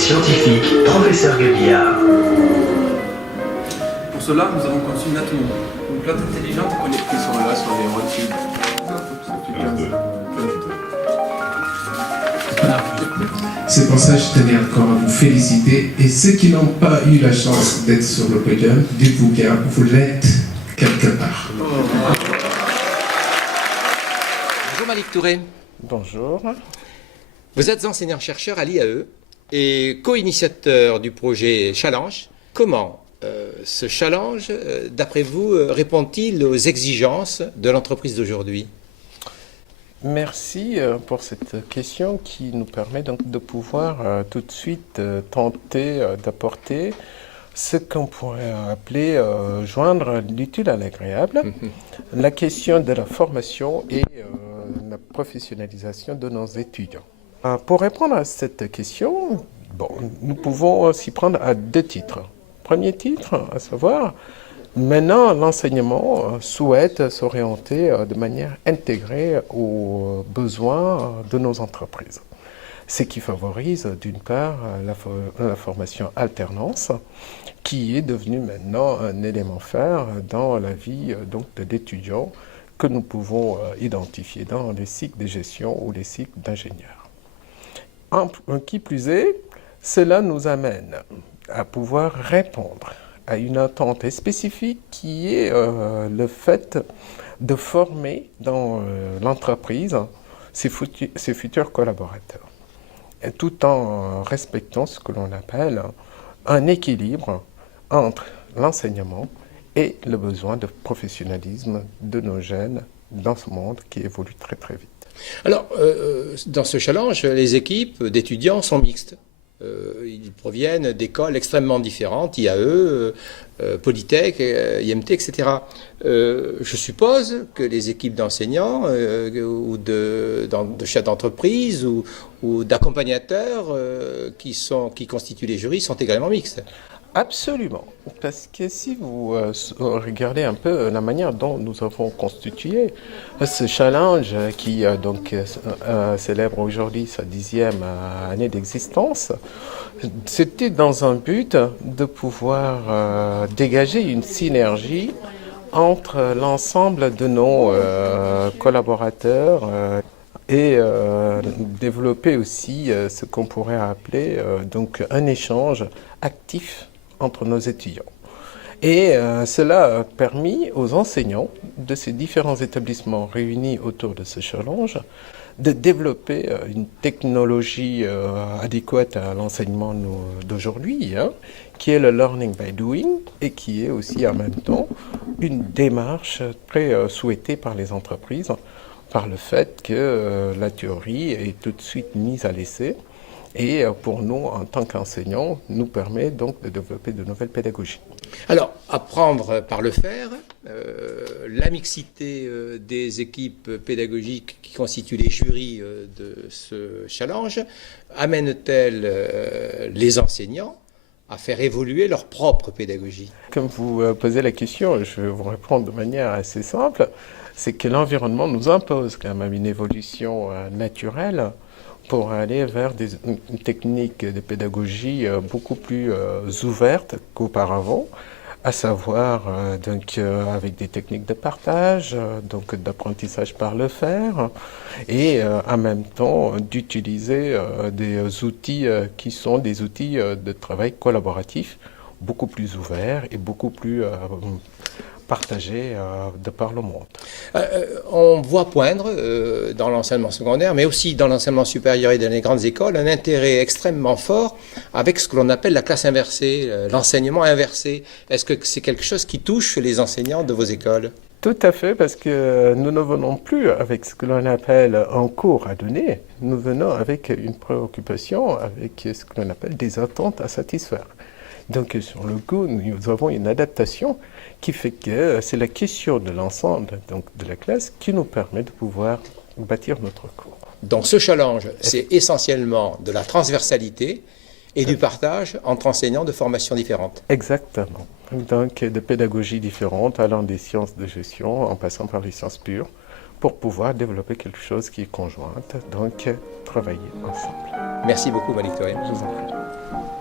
scientifique, professeur Guebillard. Pour cela, nous avons conçu Natmo, une plante intelligente connectée sur les rotules. C'est pour ça que je tenais encore à vous féliciter. Et ceux qui n'ont pas eu la chance d'être sur le podium, dites-vous bien, vous l'êtes quelque part. Bonjour Malik Touré. Bonjour. Vous êtes enseignant-chercheur à l'IAE et co-initiateur du projet Challenge. Comment ce challenge, d'après vous, répond-il aux exigences de l'entreprise d'aujourd'hui ? Merci pour cette question qui nous permet donc de pouvoir tout de suite tenter d'apporter ce qu'on pourrait appeler joindre l'utile à l'agréable, la question de la formation et la professionnalisation de nos étudiants. Pour répondre à cette question, nous pouvons s'y prendre à deux titres. Premier titre, à savoir, maintenant l'enseignement souhaite s'orienter de manière intégrée aux besoins de nos entreprises. Ce qui favorise d'une part la formation alternance, qui est devenue maintenant un élément phare dans la vie de l'étudiant que nous pouvons identifier dans les cycles de gestion ou les cycles d'ingénieurs. Qui plus est, cela nous amène à pouvoir répondre à une attente spécifique qui est le fait de former dans l'entreprise ses futurs collaborateurs, et tout en respectant ce que l'on appelle un équilibre entre l'enseignement et le besoin de professionnalisme de nos jeunes dans ce monde qui évolue très très vite. Alors, dans ce challenge, les équipes d'étudiants sont mixtes. Ils proviennent d'écoles extrêmement différentes, IAE, Polytech, IMT, etc. Je suppose que les équipes d'enseignants ou de chefs d'entreprise ou d'accompagnateurs qui constituent les jurys sont également mixtes. Absolument, parce que si vous regardez un peu la manière dont nous avons constitué ce challenge qui célèbre aujourd'hui sa 10e année d'existence, c'était dans un but de pouvoir dégager une synergie entre l'ensemble de nos collaborateurs et développer aussi ce qu'on pourrait appeler un échange actif entre nos étudiants. Et cela a permis aux enseignants de ces différents établissements réunis autour de ce challenge de développer une technologie adéquate à l'enseignement d'aujourd'hui, qui est le learning by doing et qui est aussi en même temps une démarche très souhaitée par les entreprises par le fait que la théorie est tout de suite mise à l'essai. Et pour nous, en tant qu'enseignants, nous permet donc de développer de nouvelles pédagogies. Alors, apprendre par le faire, la mixité des équipes pédagogiques qui constituent les jurys de ce challenge, amène-t-elle les enseignants à faire évoluer leur propre pédagogie ? Comme vous posez la question, je vais vous répondre de manière assez simple, c'est que l'environnement nous impose quand même une évolution naturelle pour aller vers des techniques de pédagogie beaucoup plus ouvertes qu'auparavant, à savoir avec des techniques de partage, d'apprentissage par le faire, et en même temps d'utiliser des outils qui sont des outils de travail collaboratif beaucoup plus ouverts et beaucoup plus partagés de par le monde. On voit poindre dans l'enseignement secondaire, mais aussi dans l'enseignement supérieur et dans les grandes écoles, un intérêt extrêmement fort avec ce que l'on appelle la classe inversée, l'enseignement inversé. Est-ce que c'est quelque chose qui touche les enseignants de vos écoles ? Tout à fait, parce que nous ne venons plus avec ce que l'on appelle un cours à donner, nous venons avec une préoccupation, avec ce que l'on appelle des attentes à satisfaire. Donc sur le coup, nous avons une adaptation qui fait que c'est la question de l'ensemble de la classe qui nous permet de pouvoir bâtir notre cours. Donc ce challenge, c'est essentiellement de la transversalité et du partage entre enseignants de formations différentes. Exactement. donc de pédagogies différentes, allant des sciences de gestion en passant par les sciences pures, pour pouvoir développer quelque chose qui est conjointe, donc travailler ensemble. Merci beaucoup, Malik Touré. Je vous en prie.